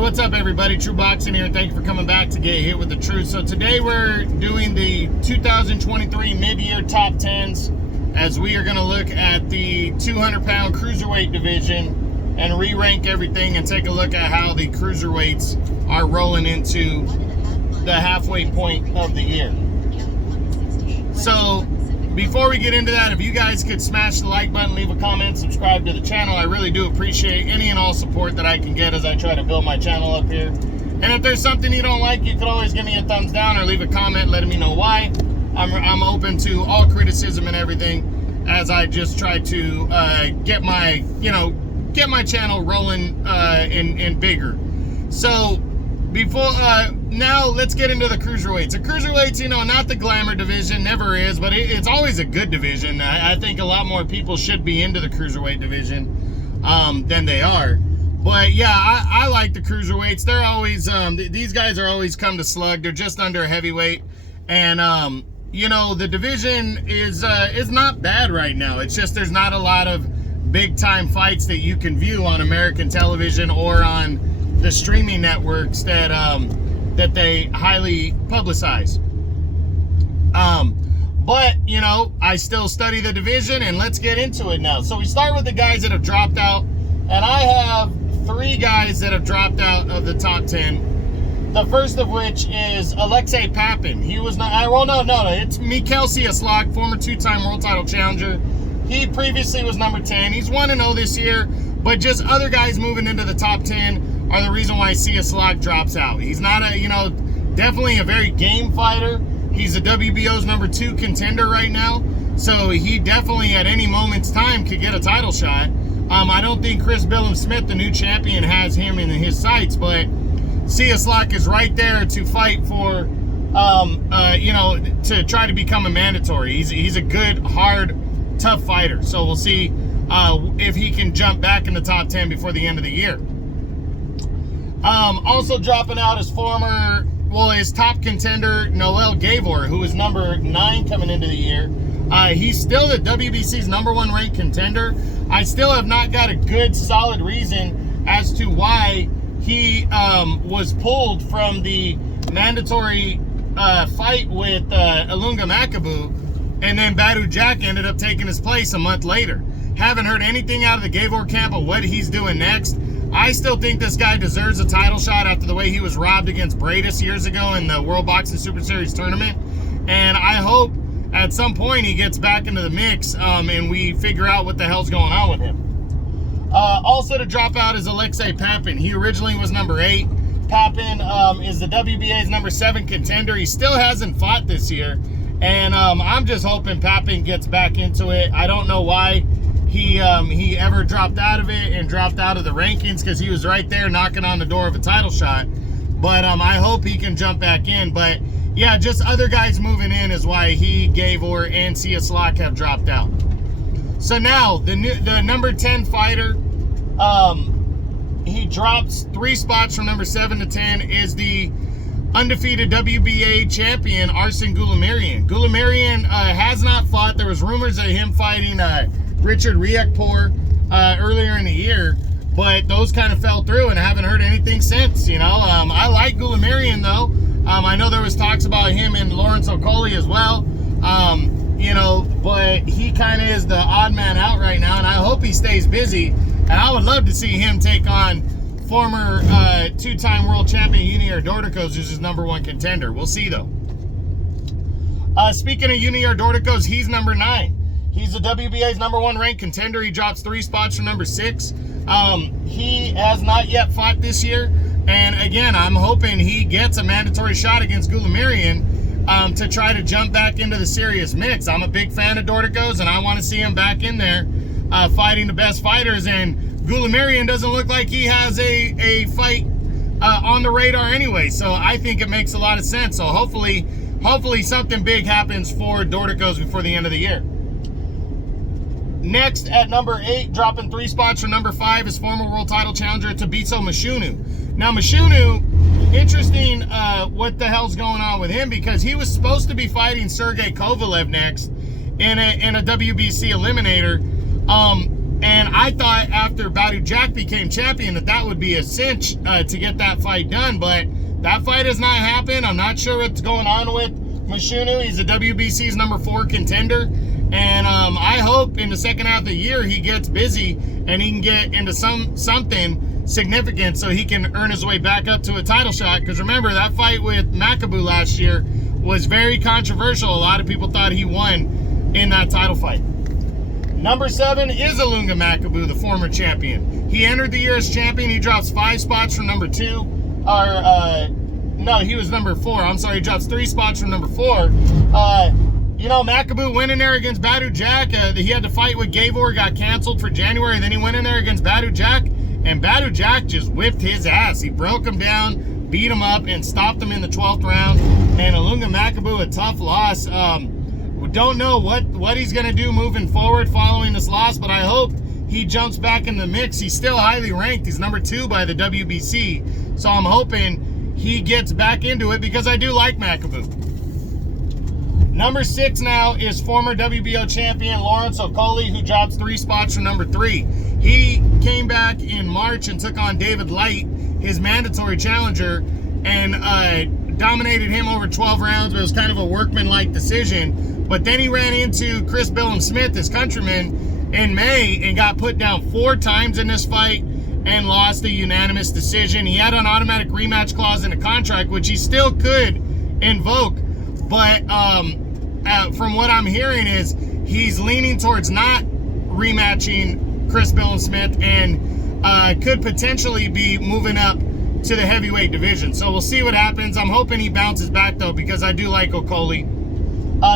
What's up, everybody? True Boxing here, and thank you for coming back to get hit with the truth. So today we're doing the 2023 mid-year top 10s, as we are going to look at the 200-pound cruiserweight division and re-rank everything and take a look at how the cruiserweights are rolling into the halfway point of the year. So before we get into that, if you guys could smash the like button, leave a comment, subscribe to the channel. I really do appreciate any and all support that I can get as I try to build my channel up here. And if there's something you don't like, you could always give me a thumbs down or leave a comment letting me know why. I'm open to all criticism and everything as I just try to get my channel rolling and bigger. So before now, let's get into the cruiserweights. The cruiserweights, not the glamour division, never is, but it's always a good division. I think a lot more people should be into the cruiserweight division than they are. But yeah, I like the cruiserweights. They're always these guys are always come to slug. They're just under heavyweight, and the division is not bad right now. It's just there's not a lot of big time fights that you can view on American television or on the streaming networks that they highly publicize. But I still study the division, and let's get into it now. So we start with the guys that have dropped out, and I have 3 guys that have dropped out of the top 10. The first of which is Alexei Papin. He was not, it's Mikhail Cieslak, former 2-time world title challenger. He previously was number 10. He's 1-0 this year, but just other guys moving into the top 10 are the reason why Cieslak drops out. He's not definitely a very game fighter. He's a WBO's number 2 contender right now. So he definitely at any moment's time could get a title shot. I don't think Chris Billum-Smith, the new champion, has him in his sights, but Cieslak is right there to fight for, to try to become a mandatory. He's a good, hard, tough fighter. So we'll see if he can jump back in the top 10 before the end of the year. Also dropping out is his top contender, Noel Gavor, who is number 9 coming into the year. He's still the WBC's number 1 ranked contender. I still have not got a good, solid reason as to why he was pulled from the mandatory fight with Ilunga Makabu, and then Badu Jack ended up taking his place a month later. Haven't heard anything out of the Gavor camp of what he's doing next. I still think this guy deserves a title shot after the way he was robbed against Bradis years ago in the World Boxing Super Series tournament. And I hope at some point he gets back into the mix and we figure out what the hell's going on with him. Also to drop out is Alexei Papin. He originally was number 8. Papin is the WBA's number 7 contender. He still hasn't fought this year. And I'm just hoping Papin gets back into it. I don't know why he ever dropped out of it and dropped out of the rankings, because he was right there knocking on the door of a title shot. But I hope he can jump back in. But yeah, just other guys moving in is why he, Gavor, and Cieslak have dropped out. So now the number 10 fighter, he drops 3 spots from number 7 to 10, is the undefeated WBA champion Arsen Goulamirian. Goulamirian has not fought. There was rumors of him fighting Richard Riakporhe earlier in the year, but those kind of fell through, and I haven't heard anything since. I like Goulamirian though. I know there was talks about him and Lawrence Okoli as well. But he kind of is the odd man out right now, and I hope he stays busy. And I would love to see him take on former 2-time world champion Junior Dorticos, who's his number 1 contender. We'll see though. Speaking of Junior Dorticos, he's number 9. He's the WBA's number 1 ranked contender. He drops 3 spots from number 6. He has not yet fought this year. And again, I'm hoping he gets a mandatory shot against Goulamirian to try to jump back into the serious mix. I'm a big fan of Dorticos, and I want to see him back in there fighting the best fighters. And Goulamirian doesn't look like he has a fight on the radar anyway. So I think it makes a lot of sense. So hopefully something big happens for Dorticos before the end of the year. Next, at number 8, dropping 3 spots from number 5, is former world title challenger Tabiso Mashunu. Now, Mashunu, interesting what the hell's going on with him, because he was supposed to be fighting Sergey Kovalev next in a WBC eliminator. And I thought after Badu Jack became champion that would be a cinch to get that fight done, but that fight has not happened. I'm not sure what's going on with Mashunu. He's a WBC's number 4 contender, and I hope in the second half of the year he gets busy and he can get into something significant so he can earn his way back up to a title shot. Because remember, that fight with Makabu last year was very controversial. A lot of people thought he won in that title fight. Number 7 is Ilunga Makabu, the former champion. He entered the year as champion. He drops 5 spots from number 2. No, he was number 4. I'm sorry, he drops 3 spots from number 4. You know, Makabu went in there against Badu Jack. He had to fight with Gavor, got canceled for January. Then he went in there against Badu Jack, and Badu Jack just whipped his ass. He broke him down, beat him up, and stopped him in the 12th round. And Ilunga Makabu, a tough loss. We don't know what he's going to do moving forward following this loss, but I hope he jumps back in the mix. He's still highly ranked. He's number 2 by the WBC. So I'm hoping he gets back into it because I do like Makabu. Number 6 now is former WBO champion Lawrence Okoli, who drops 3 spots from number 3. He came back in March and took on David Light, his mandatory challenger, and dominated him over 12 rounds, but it was kind of a workman-like decision. But then he ran into Chris Billum Smith, his countryman, in May and got put down 4 times in this fight and lost a unanimous decision. He had an automatic rematch clause in the contract, which he still could invoke. But from what I'm hearing is he's leaning towards not rematching Chris Billum Smith and could potentially be moving up to the heavyweight division. So we'll see what happens. I'm hoping he bounces back, though, because I do like Okoli.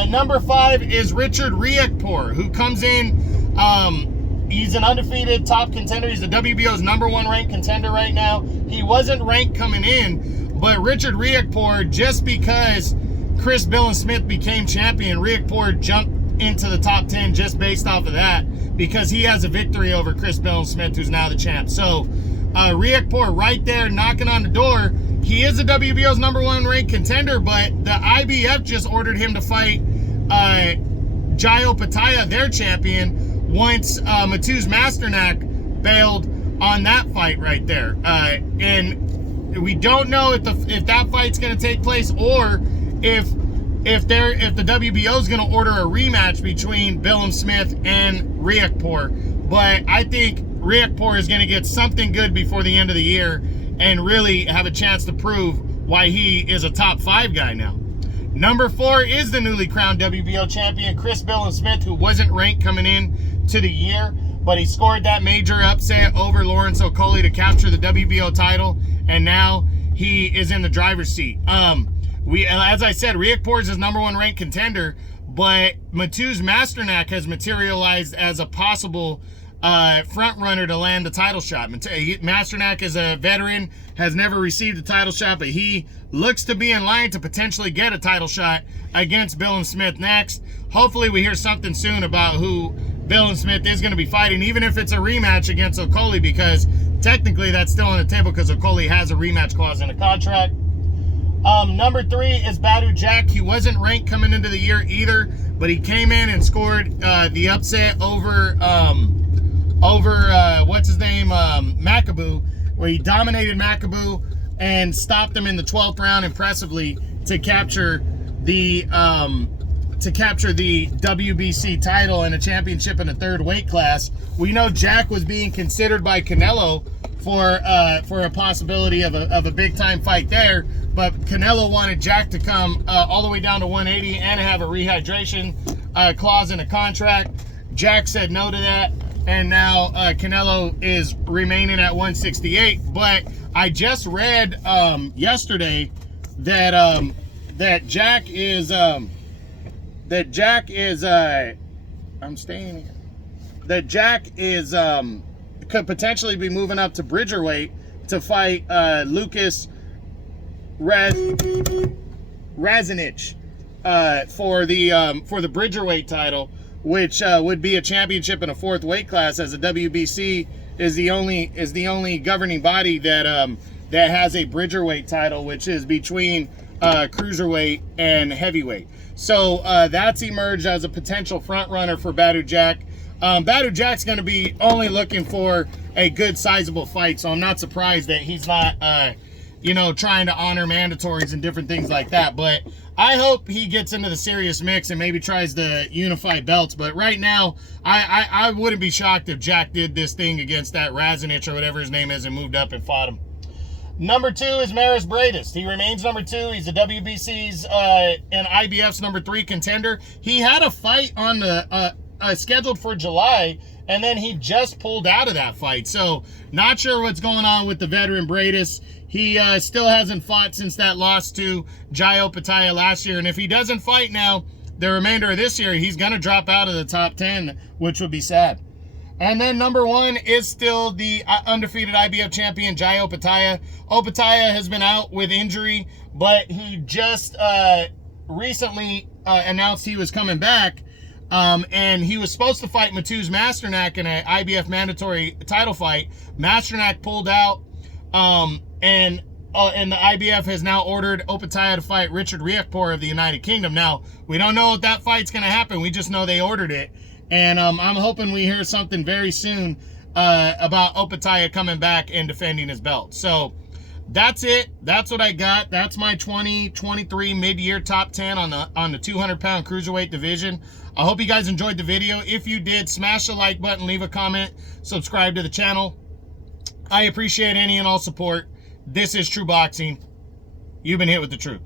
Number 5 is Richard Riekpour, who comes in. He's an undefeated top contender. He's the WBO's number 1 ranked contender right now. He wasn't ranked coming in, but Richard Riekpour, just because Chris Billum Smith became champion, Riekpour jumped into the top 10 just based off of that, because he has a victory over Chris Billum Smith, who's now the champ. So Riekpour right there knocking on the door. He is the WBO's number 1 ranked contender, but the IBF just ordered him to fight Jayo Pataya, their champion, once Mateusz Masternak bailed on that fight right there. And we don't know if that fight's going to take place, or if the WBO is going to order a rematch between Billum Smith and Riekpour. But I think Riekpour is going to get something good before the end of the year and really have a chance to prove why he is a top 5 guy now. Number 4 is the newly crowned WBO champion, Chris Billum Smith, who wasn't ranked coming in to the year, but he scored that major upset over Lawrence Okoli to capture the WBO title, and now he is in the driver's seat. As I said, Riekpour is his number 1 ranked contender, but Mateusz Masternak has materialized as a possible front runner to land the title shot. Masternak is a veteran, has never received a title shot, but he looks to be in line to potentially get a title shot against Billum Smith next. Hopefully we hear something soon about who Billum Smith is going to be fighting, even if it's a rematch against Okoli, because technically that's still on the table because Okoli has a rematch clause in the contract. Number 3 is Badu Jack. He wasn't ranked coming into the year either, but he came in and scored the upset over what's his name, Makabu, where he dominated Makabu and stopped him in the 12th round impressively to capture the WBC title and a championship in a 3rd weight class. We know Jack was being considered by Canelo for a possibility of a big time fight there, but Canelo wanted Jack to come all the way down to 180 and have a rehydration clause in a contract. Jack said no to that, and now Canelo is remaining at 168. But I just read yesterday that Jack is I'm staying here. That Jack is could potentially be moving up to Bridgerweight to fight Lucas Razanich for the Bridgerweight title, which would be a championship in a 4th weight class, as the WBC is the only governing body that has a Bridgerweight title, which is between cruiserweight and heavyweight. So that's emerged as a potential front runner for Badu Jack. Badu Jack's going to be only looking for a good sizable fight, so I'm not surprised that he's not, you know, trying to honor mandatories and different things like that. But I hope he gets into the serious mix and maybe tries to unify belts. But right now, I wouldn't be shocked if Jack did this thing against that Razanich or whatever his name is and moved up and fought him. Number 2 is Maris Bradis. He remains number 2. He's the WBC's and IBF's number 3 contender. He had a fight on the scheduled for July, and then he just pulled out of that fight. So not sure what's going on with the veteran Bradis. He still hasn't fought since that loss to Jai Opetaia last year. And if he doesn't fight now, the remainder of this year, he's going to drop out of the top 10, which would be sad. And then number 1 is still the undefeated IBF champion, Jai Opetaia. Opetaia has been out with injury, but he just recently announced he was coming back. And he was supposed to fight Mateusz Masternak in an IBF mandatory title fight. Masternak pulled out, and the IBF has now ordered Opetaia to fight Richard Riakporhe of the United Kingdom. Now, we don't know if that fight's going to happen. We just know they ordered it. And I'm hoping we hear something very soon about Opetaia coming back and defending his belt. So that's it. That's what I got. That's my 2023 mid-year top 10 on the 200-pound cruiserweight division. I hope you guys enjoyed the video. If you did, smash the like button, leave a comment, subscribe to the channel. I appreciate any and all support. This is True Boxing. You've been hit with the truth.